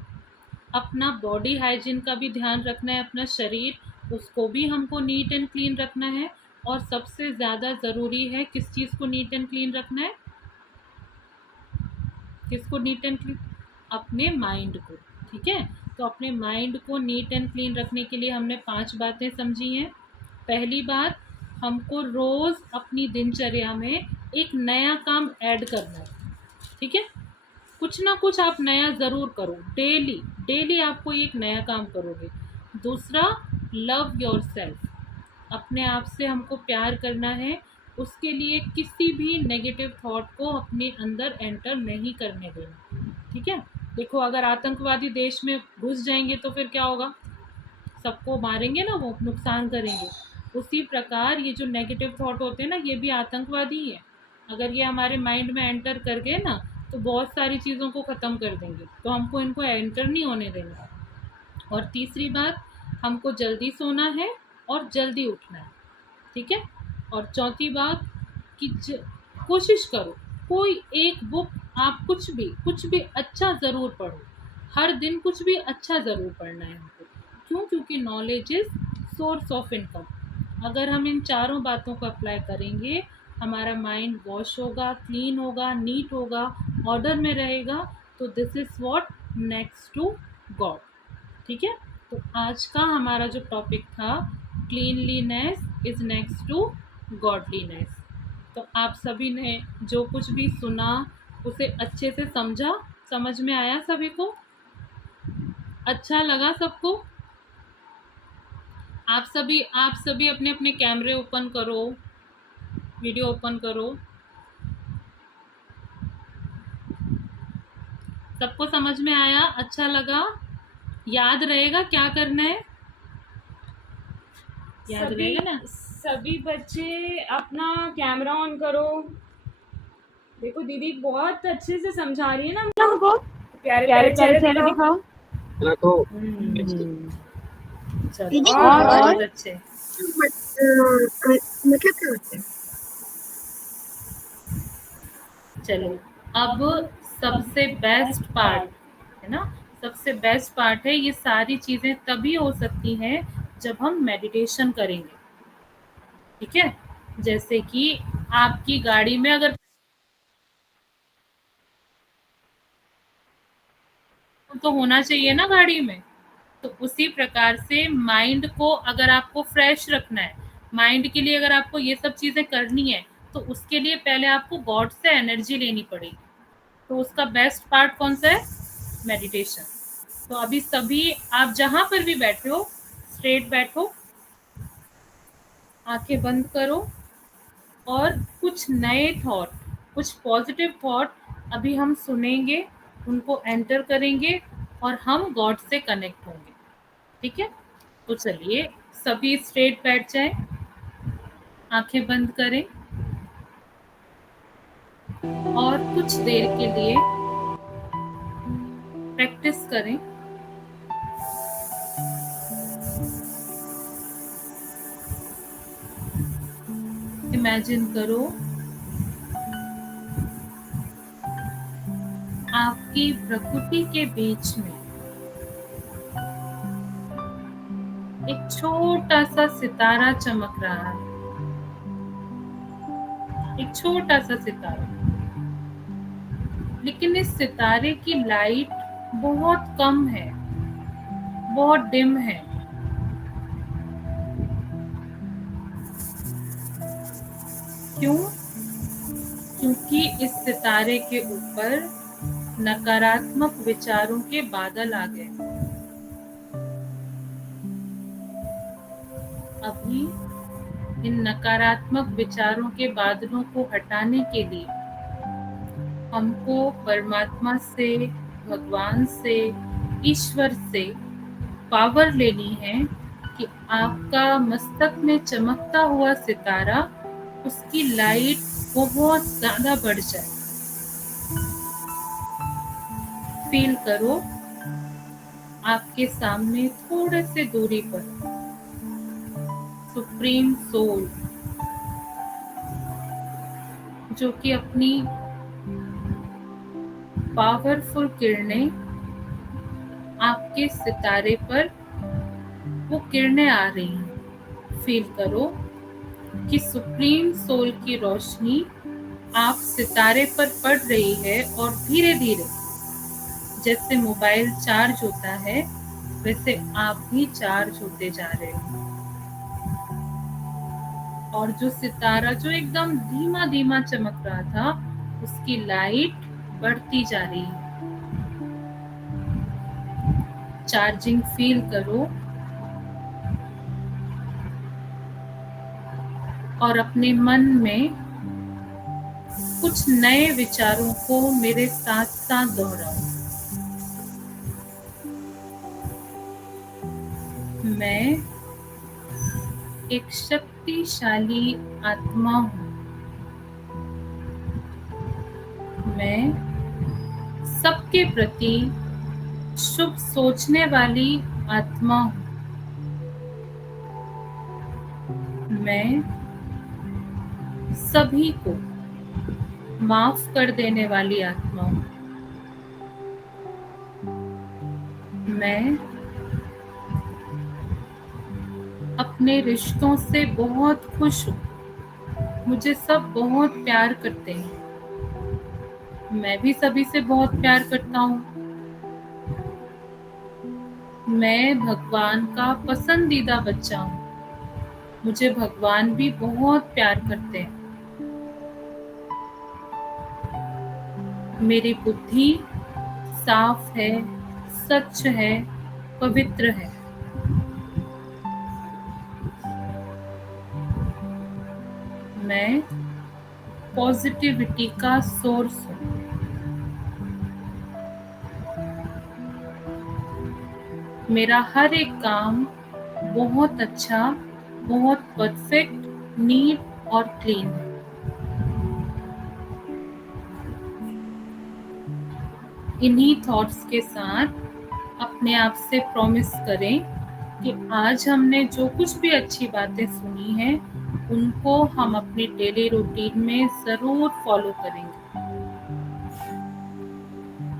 अपना बॉडी हाइजीन का भी ध्यान रखना है, अपना शरीर उसको भी हमको नीट एंड क्लीन रखना है। और सबसे ज़्यादा ज़रूरी है किस चीज़ को नीट एंड क्लीन रखना है? किसको नीट एंड क्लीन? अपने माइंड को, ठीक है। तो अपने माइंड को नीट एंड क्लीन रखने के लिए हमने 5 बातें समझी हैं। पहली बात, हमको रोज़ अपनी दिनचर्या में एक नया काम ऐड करना है, ठीक है। कुछ ना कुछ आप नया ज़रूर करो, डेली डेली आप कोई एक नया काम करोगे। दूसरा, लव योर सेल्फ, अपने आप से हमको प्यार करना है। उसके लिए किसी भी नेगेटिव थॉट को अपने अंदर एंटर नहीं करने देना, ठीक है। देखो अगर आतंकवादी देश में घुस जाएंगे तो फिर क्या होगा? सबको मारेंगे ना, वो नुकसान करेंगे। उसी प्रकार ये जो नेगेटिव थॉट होते हैं ना, ये भी आतंकवादी ही है। अगर ये हमारे माइंड में एंटर कर गए ना तो बहुत सारी चीज़ों को ख़त्म कर देंगे, तो हमको इनको एंटर नहीं होने देना। और तीसरी बात, हमको जल्दी सोना है और जल्दी उठना है, ठीक है। और चौथी बात कि कोशिश करो कोई एक बुक, आप कुछ भी अच्छा ज़रूर पढ़ो। हर दिन कुछ भी अच्छा ज़रूर पढ़ना है हमको। क्यों? क्योंकि knowledge is source of income. अगर हम इन चारों बातों को अप्लाई करेंगे, हमारा माइंड वॉश होगा, क्लीन होगा, नीट होगा, ऑर्डर में रहेगा। तो this is what next to God, ठीक है। तो आज का हमारा जो टॉपिक था, cleanliness is next to godliness. तो आप सभी ने जो कुछ भी सुना उसे अच्छे से समझा, समझ में आया सभी को? अच्छा लगा सबको? आप सभी अपने अपने कैमरे ओपन करो, वीडियो ओपन करो। सबको समझ में आया? अच्छा लगा? याद रहेगा क्या करना है? याद रहेगा ना? सभी बच्चे अपना कैमरा ऑन करो। देखो दीदी बहुत अच्छे से समझा रही है ना हम लोगों को। प्यारे प्यारे चेहरे दिखाओ। चलो, और बहुत अच्छे। मतलब क्या होता है? चलो, अब सबसे बेस्ट पार्ट है ना, सबसे बेस्ट पार्ट है, ये सारी चीज़ें तभी हो सकती हैं जब हम मेडिटेशन करेंगे, ठीक है। जैसे कि आपकी गाड़ी में अगर तो होना चाहिए ना गाड़ी में, तो उसी प्रकार से माइंड को अगर आपको फ्रेश रखना है, माइंड के लिए अगर आपको ये सब चीज़ें करनी है, तो उसके लिए पहले आपको गॉड से एनर्जी लेनी पड़ेगी। तो उसका बेस्ट पार्ट कौन सा है? मेडिटेशन। तो अभी सभी आप जहाँ पर भी बैठे हो, स्ट्रेट बैठो, आंखें बंद करो और कुछ नए थॉट, कुछ पॉजिटिव थॉट अभी हम सुनेंगे, उनको एंटर करेंगे और हम गॉड से कनेक्ट होंगे। ठीक है, तो चलिए सभी स्ट्रेट बैठ जाएं, आंखें बंद करें और कुछ देर के लिए प्रैक्टिस करें। इमेजिन करो आपकी प्रकृति के बीच में एक छोटा सा सितारा चमक रहा है, एक छोटा सा सितारा, लेकिन इस सितारे की लाइट बहुत कम है, बहुत डिम है। क्यों? क्योंकि इस सितारे के ऊपर नकारात्मक विचारों के बादल आ गए। अभी इन नकारात्मक विचारों के बादलों को हटाने के लिए हमको परमात्मा से, भगवान से, ईश्वर से पावर लेनी है कि आपका मस्तक में चमकता हुआ सितारा, उसकी लाइट बहुत ज्यादा बढ़ जाए। फील करो आपके सामने थोड़े से दूरी पर सुप्रीम सोल, जो कि अपनी पावरफुल किरणें आपके सितारे पर वो किरणें आ रही हैं। फील करो कि सुप्रीम सोल की रोशनी आप सितारे पर पड़ रही है और धीरे धीरे जैसे मोबाइल चार्ज होता है वैसे आप भी चार्ज होते जा रहे हो। और जो सितारा जो एकदम धीमा धीमा चमक रहा था, उसकी लाइट बढ़ती जा रही है। चार्जिंग फील करो और अपने मन में कुछ नए विचारों को मेरे साथ साथ दोहराओ। मैं एक शक्तिशाली आत्मा हूँ। मैं सबके प्रति शुभ सोचने वाली आत्मा हूँ। मैं सभी को माफ कर देने वाली आत्मा हूँ। मैं अपने रिश्तों से बहुत खुश हूँ। मुझे सब बहुत प्यार करते हैं। मैं भी सभी से बहुत प्यार करता हूँ। मैं भगवान का पसंदीदा बच्चा हूँ। मुझे भगवान भी बहुत प्यार करते हैं। मेरी बुद्धि साफ है, सच है, पवित्र है। मैं पॉजिटिविटी का सोर्स हूँ। मेरा हर एक काम बहुत अच्छा, बहुत परफेक्ट, नीट और क्लीन है। इन्हीं थॉट्स के साथ अपने आप से प्रॉमिस करें कि आज हमने जो कुछ भी अच्छी बातें सुनी हैं उनको हम अपनी डेली रूटीन में ज़रूर फॉलो करेंगे।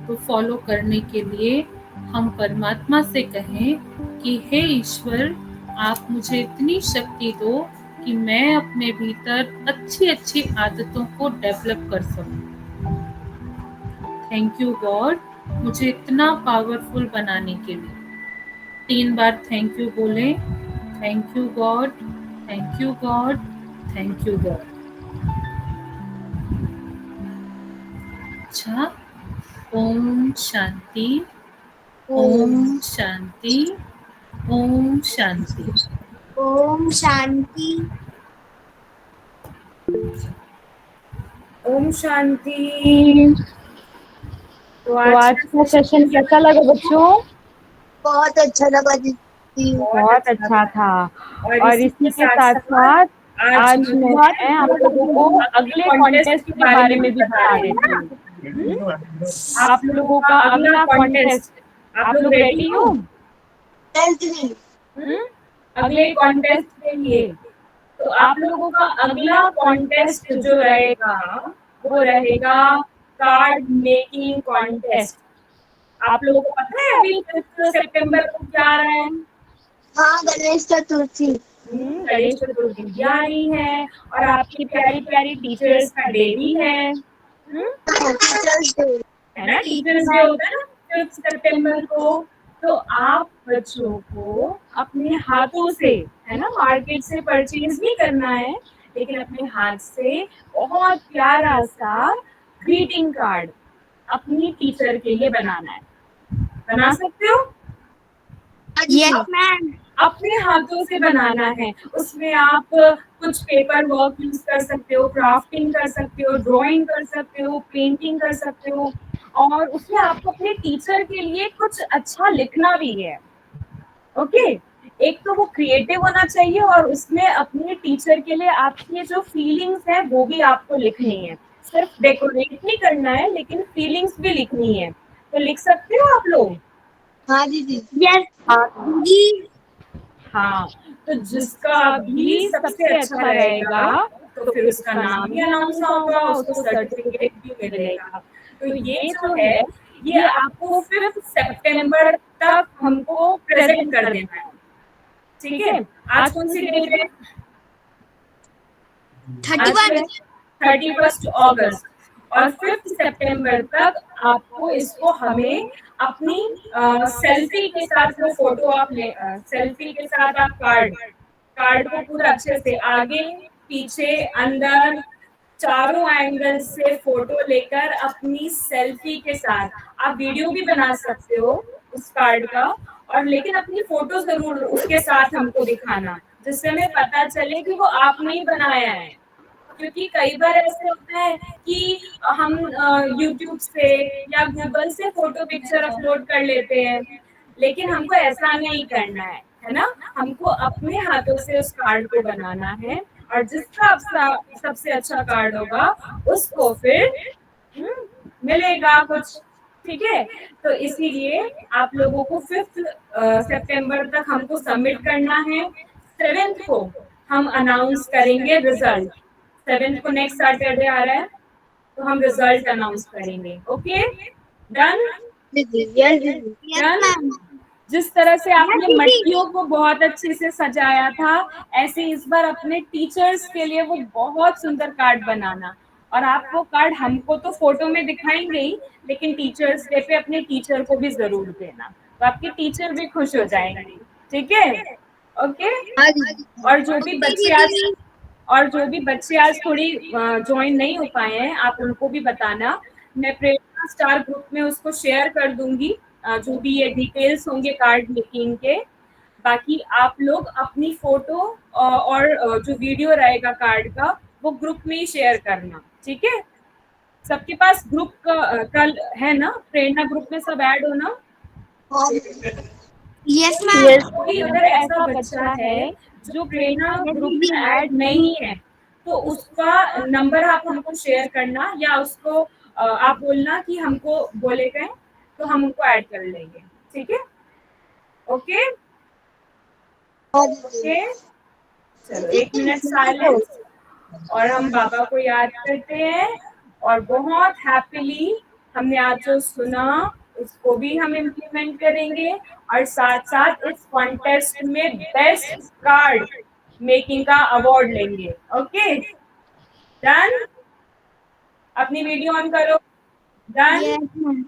तो फॉलो करने के लिए हम परमात्मा से कहें कि हे ईश्वर, आप मुझे इतनी शक्ति दो कि मैं अपने भीतर अच्छी अच्छी आदतों को डेवलप कर सकूं। थैंक यू गॉड, मुझे इतना पावरफुल बनाने के लिए। 3 बार थैंक यू बोलें। Thank you God, thank you God, thank you God. अच्छा, ओम शांति, ओम शांति, ओम शांति। ओम शांति। ओम शांति। तो तो आज का सेशन कैसा लगा बच्चों? बहुत अच्छा लगा दीदी। बहुत अच्छा था। और इसी के साथ साथ आज मैं आप लोगों को अगले कॉन्टेस्ट के बारे में भी बता देती हूँ। आप लोगों का अगला कॉन्टेस्ट, आप लोग रेडी हो? अगले कॉन्टेस्ट के लिए तो आप लोगों का अगला कॉन्टेस्ट जो रहेगा वो रहेगा कार्ड मेकिंग कॉन्टेस्ट। आप लोगों को पता है अभी 5 सितंबर को क्या आ रहा है? हाँ, गणेश चतुर्थी। गणेश चतुर्थी भी आ रही है और आपकी प्यारी प्यारी टीचर्स का डे भी है। टीचर्स डे है ना, टीचर्स डे होता है ना 5 सितंबर को। तो आप बच्चों को अपने हाथों से, है ना, मार्केट से परचेज नहीं करना है, लेकिन अपने हाथ से बहुत प्यारा सा ग्रीटिंग कार्ड अपनी टीचर के लिए बनाना है। बना सकते हो? Yes ma'am. अपने हाथों से बनाना है। उसमें आप कुछ पेपर वर्क यूज कर सकते हो, क्राफ्टिंग कर सकते हो, ड्राइंग कर सकते हो, पेंटिंग कर सकते हो, और उसमें आपको अपने टीचर के लिए कुछ अच्छा लिखना भी है। ओके, एक तो वो क्रिएटिव होना चाहिए और उसमें अपने टीचर के लिए आपकी जो फीलिंग्स है वो भी आपको लिखनी है। सिर्फ डेकोरेट नहीं करना है, लेकिन फीलिंग्स भी लिखनी है। तो लिख सकते हो आप लोग? हाँ दीदी। यस दीदी। हाँ, तो जिसका भी सबसे अच्छा रहेगा तो फिर उसका नाम भी अनाउंस होगा, उसको सर्टिफिकेट भी मिलेगा। तो ये जो है ये आपको 5 सितंबर तक हमको प्रेजेंट कर देना है। ठीक है, आज कौन सी डेट है? 31 अगस्त। और 5 सितंबर तक आपको इसको हमें अपनी सेल्फी के साथ वो फोटो आप ले, सेल्फी के साथ आप कार्ड को पूरा अच्छे से आगे पीछे अंदर चारों एंगल से फोटो लेकर अपनी सेल्फी के साथ आप वीडियो भी बना सकते हो उस कार्ड का, और लेकिन अपनी फोटो जरूर उसके साथ हमको दिखाना, जिससे हमें पता चले कि वो आपने ही बनाया है। क्योंकि कई बार ऐसे होता है कि हम YouTube से या गूगल से फोटो पिक्चर अपलोड कर लेते हैं, लेकिन हमको ऐसा नहीं करना है ना। हमको अपने हाथों से उस कार्ड को बनाना है, और जिसका सबसे अच्छा कार्ड होगा उसको फिर मिलेगा कुछ। ठीक है, तो इसीलिए आप लोगों को 5 सितंबर तक हमको सबमिट करना है। 7th को हम अनाउंस करेंगे रिजल्ट। 7th को नेक्स्ट सैटरडे आ रहा है, तो हम रिजल्ट अनाउंस करेंगे। Okay, done? डन। जिस तरह से आपने मटकियों को बहुत अच्छे से सजाया था, ऐसे इस बार अपने टीचर्स के लिए वो बहुत सुंदर कार्ड बनाना। और आप वो कार्ड हमको तो फोटो में दिखाएंगे ही, लेकिन टीचर्स डे पे अपने टीचर को भी जरूर देना, तो आपके टीचर भी खुश हो जाएंगे। ठीक है, ओके। और जो भी बच्चे आज थोड़ी ज्वाइन नहीं हो पाए हैं, आप उनको भी बताना। मैं प्रेरणा स्टार ग्रुप में उसको शेयर कर दूंगी, जो भी ये डिटेल्स होंगे कार्ड मेकिंग के। बाकी आप लोग अपनी फोटो और जो वीडियो रहेगा कार्ड का वो ग्रुप में ही शेयर करना। ठीक है, सबके पास ग्रुप का कल है ना, प्रेरणा ग्रुप में सब ऐड हो ना? Yes ma'am. कोई अगर ऐसा बच्चा है जो प्रेरणा ग्रुप में ऐड नहीं है, तो उसका नंबर आप हमको शेयर करना, या उसको आप बोलना कि हमको बोले गए, तो हम उनको ऐड कर लेंगे। ठीक है, ओके ओके। चलो 1 मिनट साइलेंस, और हम बाबा को याद करते हैं, और बहुत हैप्पीली हमने आज जो सुना उसको भी हम इम्प्लीमेंट करेंगे, और साथ साथ इस कॉन्टेस्ट में बेस्ट कार्ड मेकिंग का अवार्ड लेंगे। Okay, done? अपनी वीडियो ऑन करो। Done?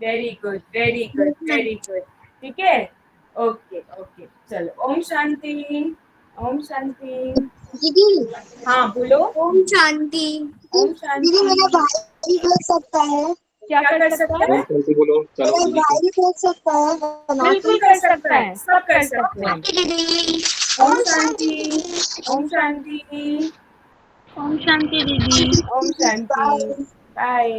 Very good, very good, very good. ठीक है, ओके ओके। चलो, ओम शांति, ओम शांति। दीदी। हाँ बोलो। ओम शांति। ओम शांति। दीदी, मेरा भाई भी कर सकता है? क्या कर सकता है? मेरा भाई भी कर सकता है? बिल्कुल कर सकता है, सब कर सकते हैं। दीदी। ओम शांति। ओम शांति। ओम शांति दीदी। ओम शांति। बाय।